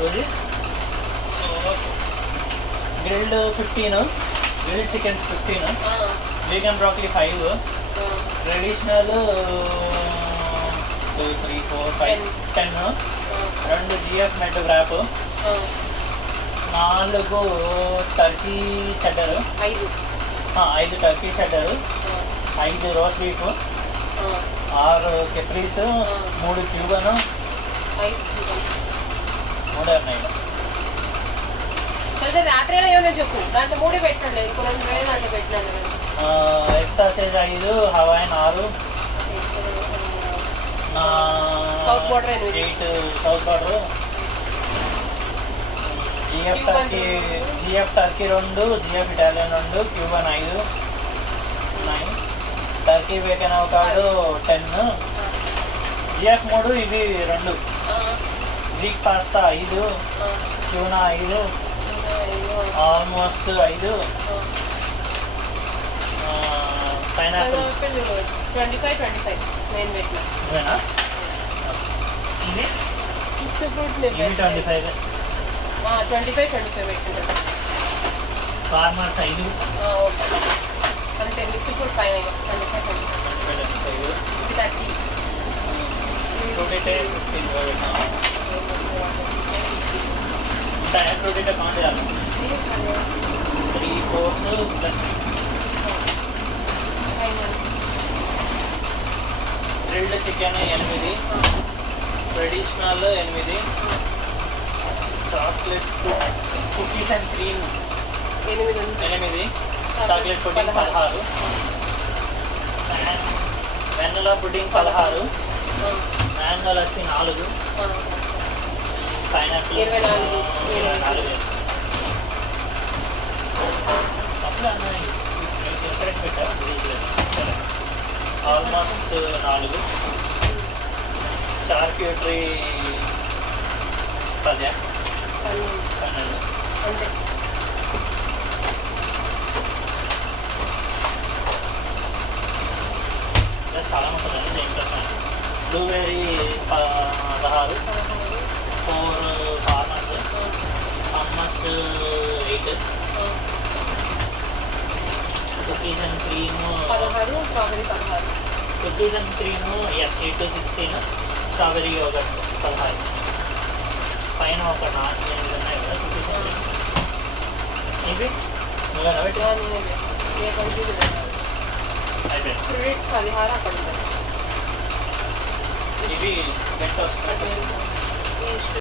Roses grilled 15, grilled chickens 15, vegan broccoli 5, traditional 2, 3, 4, 5, 10, 2 GF net wrap, 4 Turkey చెడ్డర్, 5 Turkey చెడ్డర్, 5 roast beef, 6 కెప్రీస్, 3 Cuban, 3 9. రాత్రి ఏమైనా చెప్పు, దాంట్లో 3 పెట్టండి, ఇంకో 2 వేరే దాంట్లో పెట్టినాను. Extra size 5, Hawaiian 6, south border 8, south border, GF Turkey 2, GF Italian 2, Cuban 5, 9, Turkey bacon avocado 10, GF 3, ఇవి 2, Greek pasta 5, tuna 5, almost 5, pineapple 25 నేను పెట్టినా. ఇవేనా? ఇది 25, 25 పెట్టినా. ఫార్మర్స్ 5, ఓకే అంతే. మిక్స్డ్ ఫ్రూట్ పైన 25 ఇది 30. टोटेटे 15 टोटेटे 5 डालो, 3 4 plus 3, grilled chicken 8, traditional 8, chocolate cookies and cream 8, chocolate pudding 16, vanilla pudding 16, mango lassi 4, pineapple 24. అప్పుడు కరెక్ట్ పెట్టా, ఆల్మోస్ట్ 4, చార్క్యూటరీ 10, 12. అంతే. చాలా ఉంటుందండి దీంట్లో. Blueberry 16, 4 farmers, hummus 8, cookies and cream 16, strawberry 16, cookies and cream 8 to 16, strawberry yoghurt 16. పైన ఒక 4 ఉన్నాయి కదా కుకీస్ అండ్ క్రీమ్. ఇవి అయిపోయింది. 16 అక్కడ ఇవి బెట్ వస్తుంది.